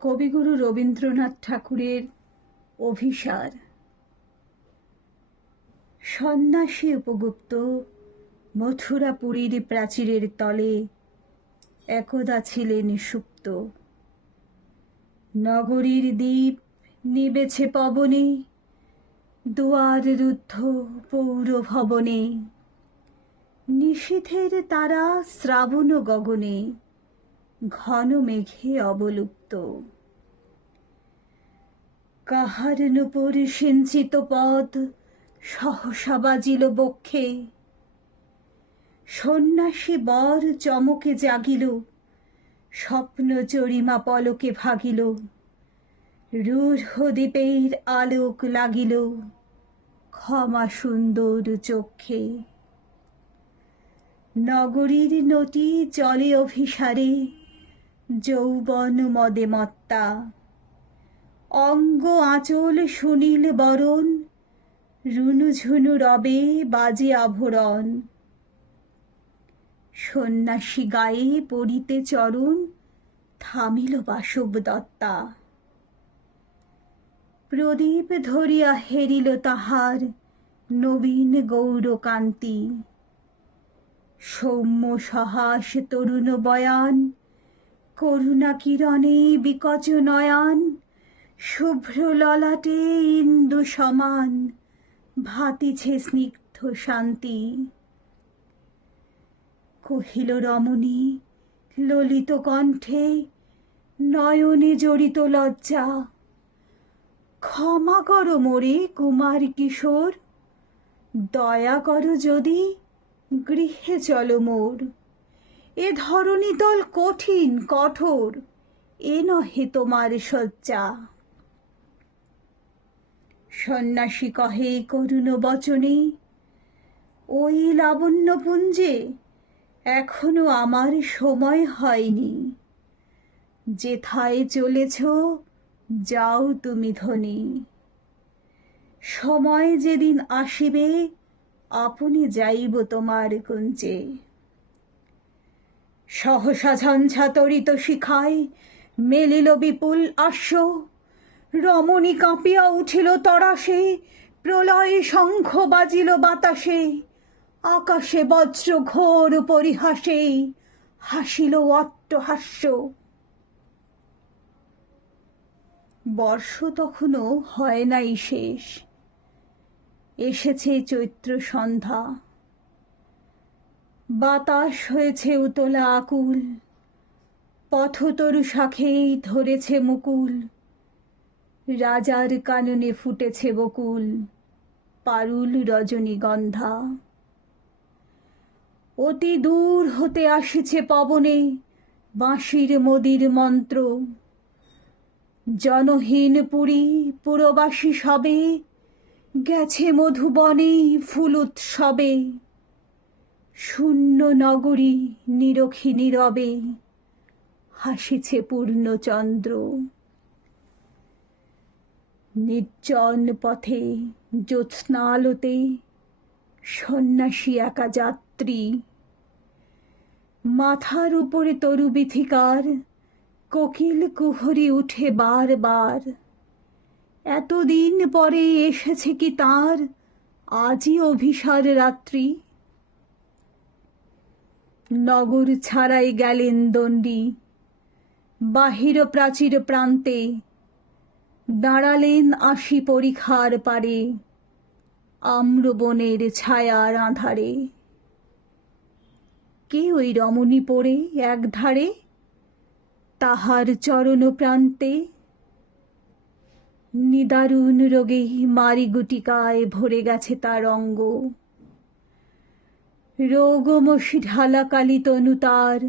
কবিগুরু রবীন্দ্রনাথ ঠাকুরের অভিসার। সন্ন্যাসী উপগুপ্ত মথুরাপুরীর প্রাচীরের তলে একদা ছিলেন সুপ্ত। নগরীর দ্বীপ নিবেছে পবনে, দুয়ার রুদ্ধ পৌর ভবনে। নিশীথের তারা শ্রাবণ গগনে, ঘন মেঘে অবলুপ্ত। কাহার নূপুর সিঞ্চিত পদ সহসা বাজিল বক্ষে। সন্ন্যাসী বর চমকে জাগিল, স্বপ্ন চরিমা পলকে ভাগিল। রূঢ় দ্বীপের আলোক লাগিল, ক্ষমা সুন্দর চক্ষে। নগরীর নটি চলে অভিসারে, যৌবন মদে মত্তা। অঙ্গ আঁচল সুনীল বরণ, রুনুঝুনু রবে বাজে আভরণ। সন্ন্যাসী গায়ে পড়িতে চরণ, থামিল বাসব দত্তা। প্রদীপ ধরিয়া হেরিল তাহার নবীন গৌরকান্তি। সৌম্য সহাস তরুণ বয়ান, করুণা কিরণে বিকচ নয়ান। শুভ্র ললাটে ইন্দু সমান, ভাতিছে স্নিগ্ধ শান্তি। কহিল রমণী ললিত কণ্ঠে, নয়নে জড়িত লজ্জা। ক্ষমা কর মোরে কুমার কিশোর, দয়া কর যদি গৃহে চলো মোর। এ ধরণীতল কঠিন কঠোর, এ নহে তোমার শয্যা। সন্ন্যাসী কহে করুণ বচনে, ওই লাবণ্যপুঞ্জে এখনো আমার সময় হয়নি। যেথায় চলেছ যাও তুমি ধনী। সময় যেদিন আসিবে, আপনি যাইব তোমার কুঞ্জে। সহসা ঝঞ্ঝা তরিত শিখায় মেলিল বিপুল আশ্ব। রমণী কাঁপিয়া উঠিল তরাসে, প্রলয়ে শঙ্খ বাজিল বাতাসে। আকাশে বজ্র ঘোর পরিহাসে, হাসিল অট্টহাস্য। বর্ষ তখনও হয় নাই শেষ, এসেছে চৈত্র সন্ধ্যা। বাতাস হয়েছে উতলা আকুল, পথতরু শাখেই ধরেছে মুকুল। রাজার কাননে ফুটেছে বকুল, পারুল রজনীগন্ধা। অতি দূর হতে আসিছে পবনে বাঁশির মদির মন্ত্র। জনহীন পুরী পুরবাসী সবে, গেছে মধুবনে ফুল উৎসবে। শূন্য নগরী নিরখী নীরবে, হাসিছে পূর্ণচন্দ্র। নির্জন পথে জ্যোৎস্নালোতে, সন্ন্যাসী একা যাত্রী। মাথার উপরে তরু বিথিকার, কোকিল কুহরি উঠে বার বার। এতদিন পরে এসেছে কি তার আজই অভিসার রাত্রি। নগর ছাড়াই গেলেন দণ্ডী, বাহির প্রাচীর প্রান্তে। দাঁড়ালেন আসি পরিখার পারে, আম্রবনের ছায়ার আঁধারে। কে ওই রমণী পড়ে একধারে, তাহার চরণ প্রান্তে। নিদারুণ রোগে মারিগুটিকায় ভরে গেছে তার অঙ্গ। রোগমসি ঢালা কালী তনু তার,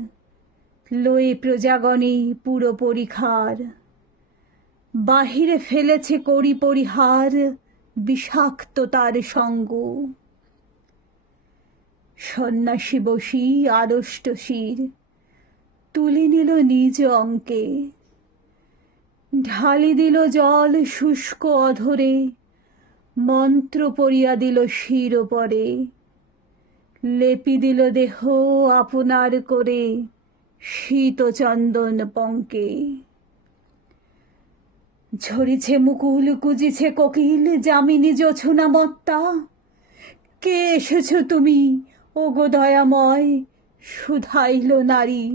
লয়ে প্রজাগণে পুরো পরিখার। বাহিরে ফেলেছে করি পরিহার, বিষাক্ত তার সঙ্গ। সন্ন্যাসী বসি আড়ষ্ট শির, তুলে নিল নিজ অঙ্কে। ঢালি দিল জল শুষ্ক অধরে, মন্ত্র পড়িয়া দিল শির ওপরে। লেপি দিল দেহ আপনার করে, শীত চন্দন পঙ্কে। ঝরিছে মুকুল কুজিছে কোকিল যামিনী জোছনা মত্তা, কে এসেছ তুমি ওগো দয়াময় শুধাইল নারী।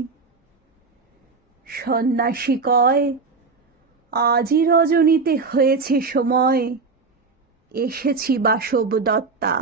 সন্ন্যাসী কয়, আজই রজনীতে হয়েছে সময়, এসেছি বাসব দত্তা।